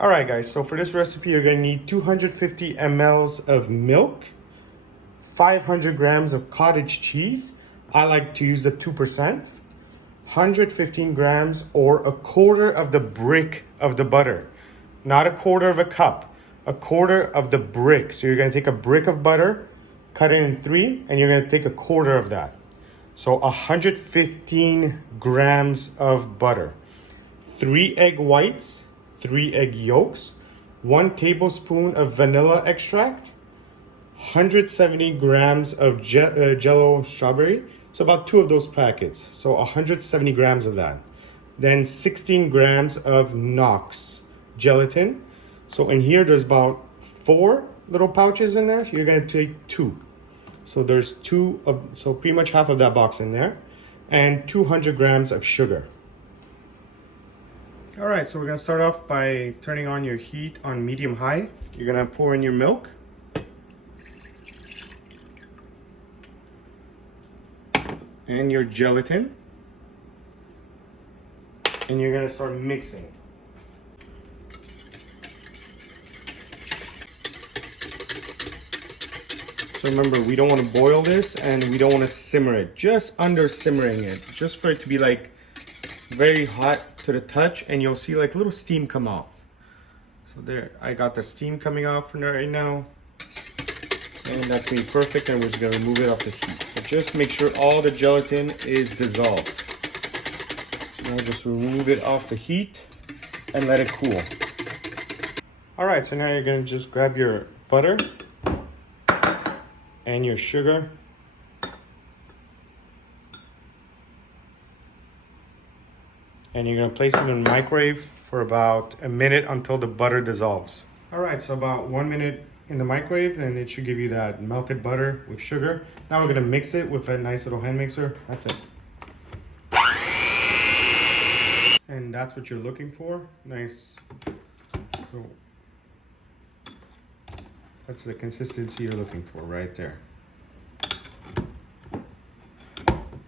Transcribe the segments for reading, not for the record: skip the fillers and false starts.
All right, guys, so for this recipe, you're gonna need 250 mLs of milk, 500 grams of cottage cheese. I like to use the 2%, 115 grams or a quarter of the brick of the butter, not a quarter of a cup, a quarter of the brick. So you're gonna take a brick of butter, cut it in 3, and you're gonna take a quarter of that. So 115 grams of butter, 3 egg whites, 3 egg yolks, 1 tablespoon of vanilla extract, 170 grams of JELLO strawberry. So about 2 of those packets. So 170 grams of that. Then 16 grams of KNOX gelatin. So in here, there's about 4 little pouches in there. You're gonna take 2. So there's 2 of, so pretty much half of that box in there. And 200 grams of sugar. All right, so we're gonna start off by turning on your heat on medium high. You're gonna pour in your milk. And your gelatin. And you're gonna start mixing. So remember, we don't wanna boil this and we don't wanna simmer it. Just under simmering it, just for it to be like very hot to the touch, and you'll see like little steam come off. So there, I got the steam coming off from there right now. And that's gonna be perfect, and we're just gonna remove it off the heat. So just make sure all the gelatin is dissolved. So now just remove it off the heat and let it cool. All right, so now you're gonna just grab your butter and your sugar. And you're gonna place it in the microwave for about a minute until the butter dissolves. All right, so about 1 minute in the microwave, and it should give you that melted butter with sugar. Now we're gonna mix it with a nice little hand mixer. That's it. And that's what you're looking for. Nice. So that's the consistency you're looking for right there.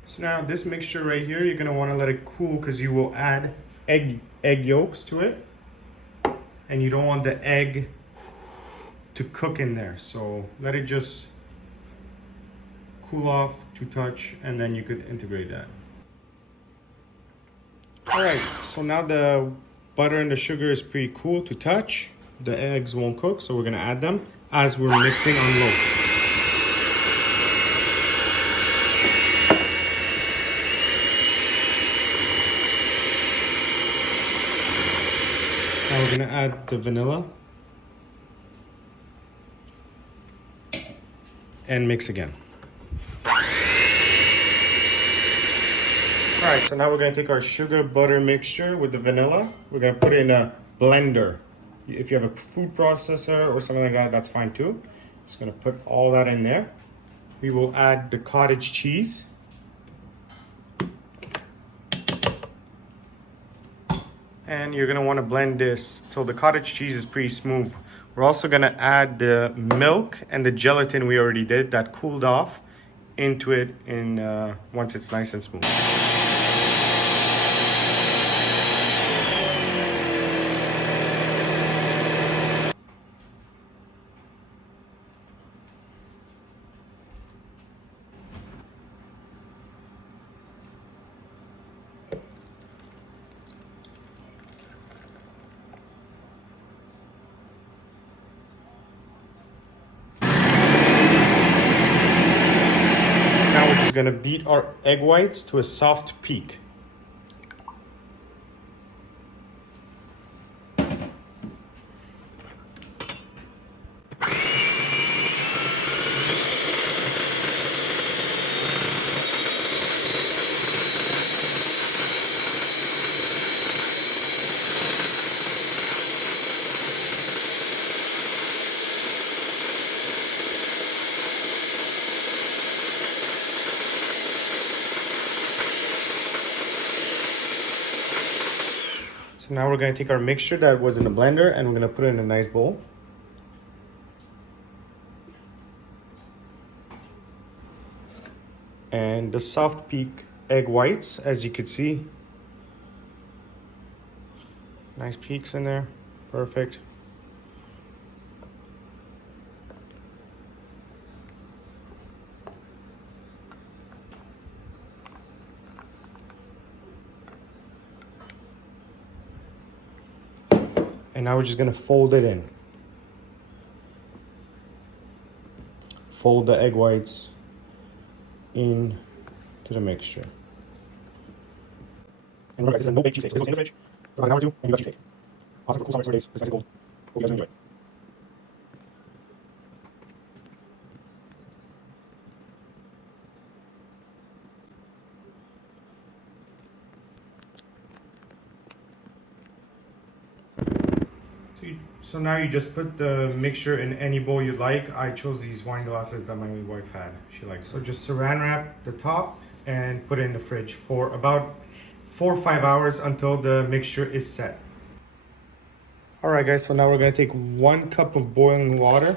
So now this mixture right here, you're gonna wanna let it cool because you will add egg yolks to it. And you don't want the egg to cook in there. So let it just cool off to touch, and then you could integrate that. All right, so now the butter and the sugar is pretty cool to touch. The eggs won't cook, so we're gonna add them as we're mixing on low. Now we're gonna add the vanilla and mix again. All right, so now we're gonna take our sugar butter mixture with the vanilla. We're gonna put it in a blender. If you have a food processor or something like that, that's fine too. Just gonna put all that in there. We will add the cottage cheese. And you're gonna wanna blend this till the cottage cheese is pretty smooth. We're also gonna add the milk and the gelatin we already did that cooled off into it once it's nice and smooth. Now we're just gonna beat our egg whites to a soft peak. So now we're gonna take our mixture that was in the blender and we're gonna put it in a nice bowl. And the soft peak egg whites, as you can see. Nice peaks in there. Perfect. And now we're just gonna fold it in. Fold the egg whites in to the mixture. And remember guys, this is a no-bake cheesecake, so this goes in the fridge for about an hour or two, and you got cheesecake. Awesome for cool summer days. This is nice and cold. Hope you guys enjoy it. So now you just put the mixture in any bowl you like. I chose these wine glasses that my wife had. She likes. So just saran wrap the top and put it in the fridge for about 4 or 5 hours until the mixture is set. All right guys, so now we're gonna take 1 cup of boiling water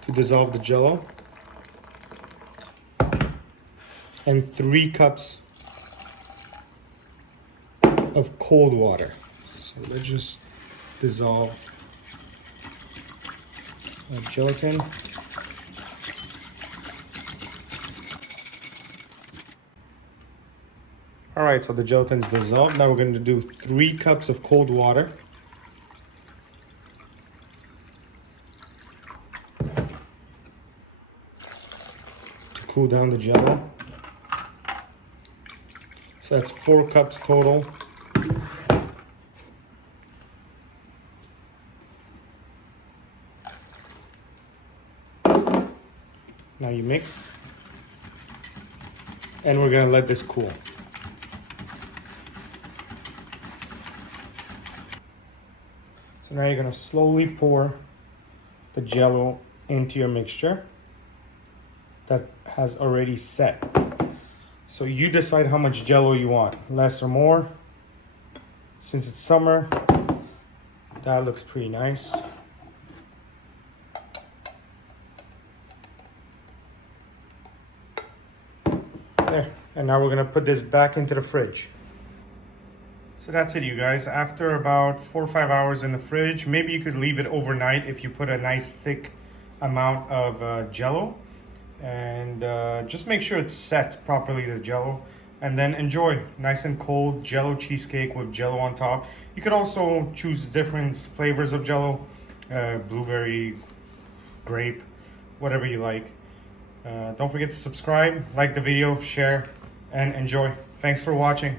to dissolve the jello and 3 cups of cold water. So let's just dissolve gelatin. All right, so the gelatin's dissolved. Now we're going to do 3 cups of cold water. To cool down the jello. So that's 4 cups total. Now you mix, and we're gonna let this cool. So now you're gonna slowly pour the jello into your mixture that has already set. So you decide how much jello you want, less or more. Since it's summer, that looks pretty nice. There. And now we're gonna put this back into the fridge. So that's it, you guys. After about 4 or 5 hours in the fridge, maybe you could leave it overnight if you put a nice thick amount of jello. And just make sure it's set properly, the jello. And then enjoy nice and cold jello cheesecake with jello on top. You could also choose different flavors of jello, blueberry, grape, whatever you like. Don't forget to subscribe, like the video, share, and enjoy. Thanks for watching.